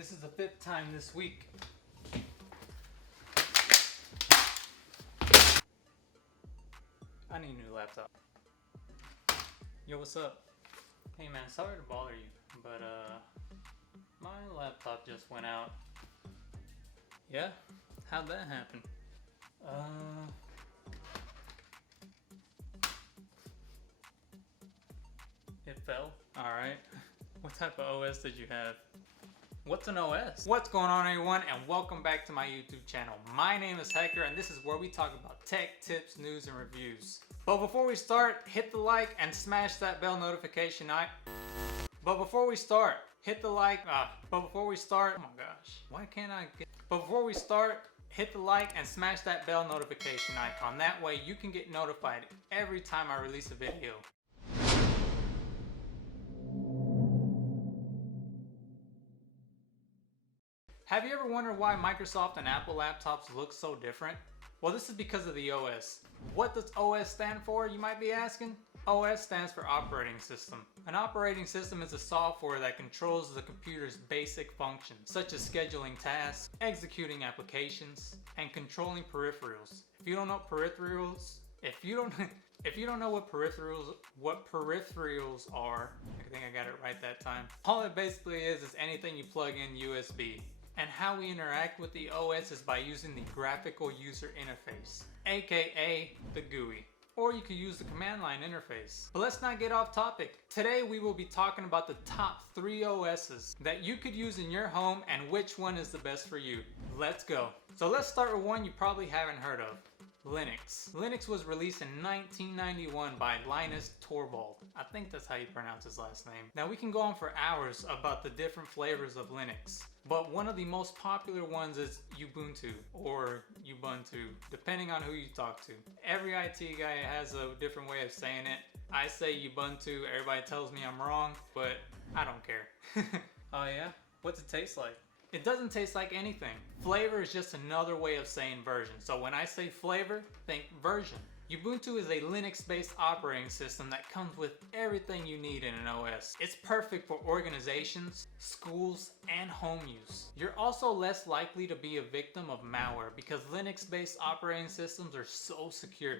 This is the 5th time this week. I need a new laptop. Yo, what's up? Hey man, sorry to bother you, but my laptop just went out. Yeah? How'd that happen? It fell? Alright. What type of OS did you have? What's an OS? What's going on, everyone, and welcome back to my YouTube channel. My name is Hector, and this is where we talk about tech, tips, news, and reviews. But before we start, hit the like and smash that bell notification icon. But before we start, hit the like. Oh my gosh, why can't I get? But before we start, hit the like and smash that bell notification icon. That way you can get notified every time I release a video. Have you ever wondered why Microsoft and Apple laptops look so different? Well, this is because of the OS. What does OS stand for, you might be asking? OS stands for operating system. An operating system is a software that controls the computer's basic functions, such as scheduling tasks, executing applications, and controlling peripherals. If you don't know peripherals, if you don't know what peripherals are, I think I got it right that time. All it basically is anything you plug in USB. And how we interact with the OS is by using the graphical user interface, aka the GUI. Or you could use the command line interface. But let's not get off topic. Today we will be talking about the top 3 OSs that you could use in your home and which one is the best for you. Let's go. So let's start with one you probably haven't heard of. Linux. Linux was released in 1991 by Linus Torvald. I think that's how you pronounce his last name. Now we can go on for hours about the different flavors of Linux, but one of the most popular ones is Ubuntu or Ubuntu, depending on who you talk to. Every IT guy has a different way of saying it. I say Ubuntu, everybody tells me I'm wrong, but I don't care. Oh yeah? What's it taste like? It doesn't taste like anything. Flavor is just another way of saying version. So when I say flavor, think version. Ubuntu is a Linux-based operating system that comes with everything you need in an OS. It's perfect for organizations, schools, and home use. You're also less likely to be a victim of malware because Linux-based operating systems are so secure.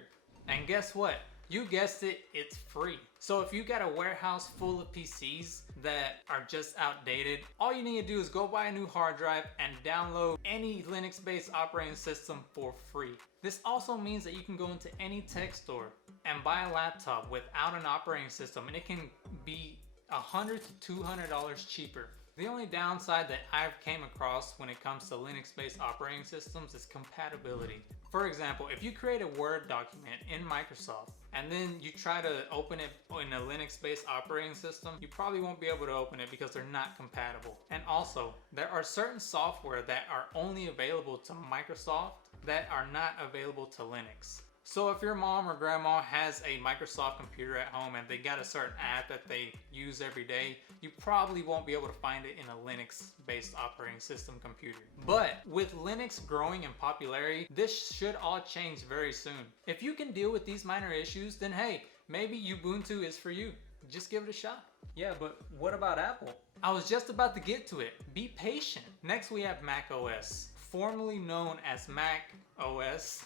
And guess what? You guessed it, it's free. So if you got a warehouse full of PCs that are just outdated, all you need to do is go buy a new hard drive and download any Linux-based operating system for free. This also means that you can go into any tech store and buy a laptop without an operating system, and it can be $100 to $200 cheaper. The only downside that I've came across when it comes to Linux-based operating systems is compatibility. For example, if you create a Word document in Microsoft and then you try to open it in a Linux-based operating system, you probably won't be able to open it because they're not compatible. And also, there are certain software that are only available to Microsoft that are not available to Linux. So if your mom or grandma has a Microsoft computer at home and they got a certain app that they use every day, you probably won't be able to find it in a Linux-based operating system computer. But with Linux growing in popularity, this should all change very soon. If you can deal with these minor issues, then hey, maybe Ubuntu is for you. Just give it a shot. Yeah, but what about Apple? I was just about to get to it. Be patient. Next we have Mac OS, formerly known as Mac OS.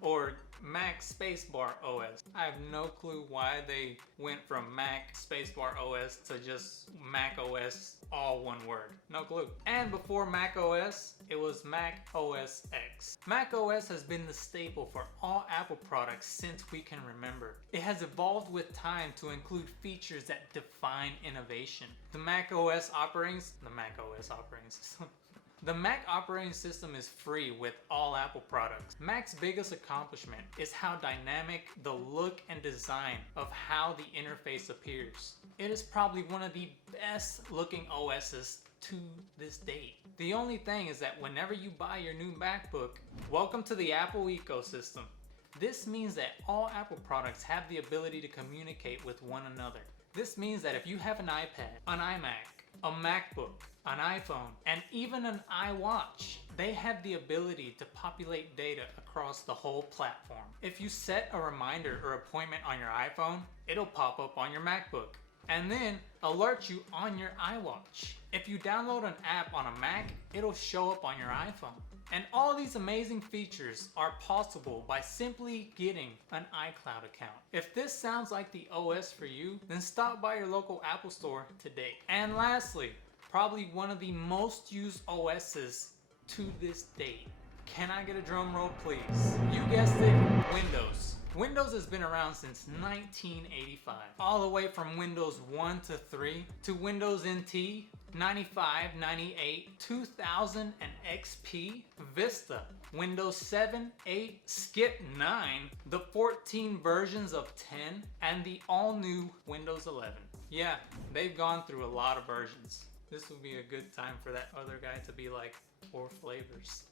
Or Mac Spacebar OS. I have no clue why they went from Mac Spacebar OS to just Mac OS, all one word. No clue. And before Mac OS, it was Mac OS X. Mac OS has been the staple for all Apple products since we can remember. It has evolved with time to include features that define innovation. The Mac OS operating system. The Mac operating system is free with all Apple products. Mac's biggest accomplishment is how dynamic the look and design of how the interface appears. It is probably one of the best looking OSs to this date. The only thing is that whenever you buy your new MacBook, welcome to the Apple ecosystem. This means that all Apple products have the ability to communicate with one another. This means that if you have an iPad, an iMac, a MacBook, an iPhone, and even an iWatch, they have the ability to populate data across the whole platform. If you set a reminder or appointment on your iPhone, it'll pop up on your MacBook. and then alert you on your iWatch. If you download an app on a Mac, it'll show up on your iPhone. And all these amazing features are possible by simply getting an iCloud account. If this sounds like the OS for you, then stop by your local Apple store today. And lastly, probably one of the most used OSs to this date. Can I get a drum roll, please? You guessed it, Windows. Windows has been around since 1985. All the way from Windows 1 to 3 to Windows NT, 95, 98, 2000, and XP, Vista, Windows 7, 8, skip 9, the 14 versions of 10, and the all-new Windows 11. Yeah, they've gone through a lot of versions. This would be a good time for that other guy to be like 4 flavors.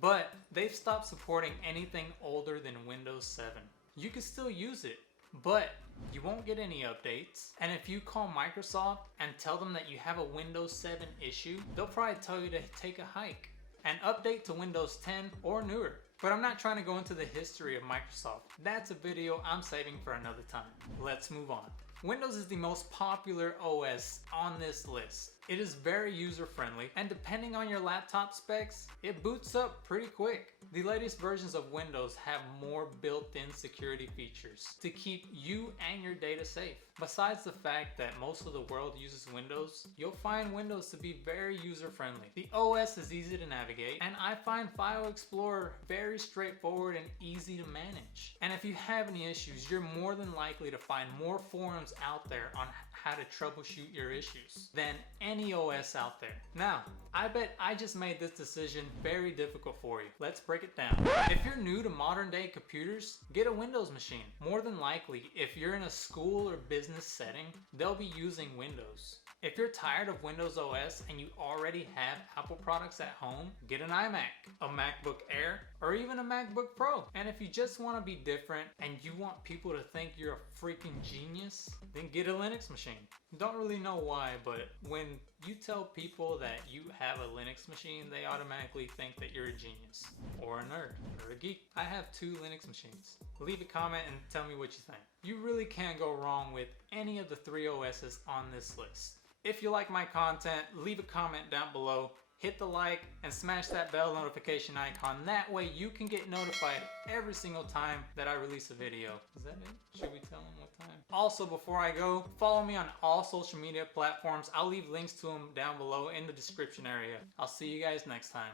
But they've stopped supporting anything older than Windows 7. You can still use it, but you won't get any updates. And if you call Microsoft and tell them that you have a Windows 7 issue, they'll probably tell you to take a hike and update to Windows 10 or newer. But I'm not trying to go into the history of Microsoft. That's a video I'm saving for another time. Let's move on. Windows is the most popular OS on this list. It is very user-friendly, and depending on your laptop specs, it boots up pretty quick. The latest versions of Windows have more built-in security features to keep you and your data safe. Besides the fact that most of the world uses Windows, you'll find Windows to be very user-friendly. The OS is easy to navigate, and I find File Explorer very straightforward and easy to manage. And if you have any issues, you're more than likely to find more forums out there on how to troubleshoot your issues than any OS out there. Now, I bet I just made this decision very difficult for you. Let's break it down. If you're new to modern day computers, get a Windows machine. More than likely, if you're in a school or business setting, they'll be using Windows. If you're tired of Windows OS and you already have Apple products at home, get an iMac, a MacBook Air, or even a MacBook Pro. And if you just want to be different and you want people to think you're a freaking genius, then get a Linux machine. Don't really know why, but when you tell people that you have a Linux machine, they automatically think that you're a genius, or a nerd, or a geek. I have 2 Linux machines. Leave a comment and tell me what you think. You really can't go wrong with any of the 3 OSs on this list. If you like my content, leave a comment down below, hit the like, and smash that bell notification icon. That way you can get notified every single time that I release a video. Is that it? Should we tell them what time? Also, before I go, follow me on all social media platforms. I'll leave links to them down below in the description area. I'll see you guys next time.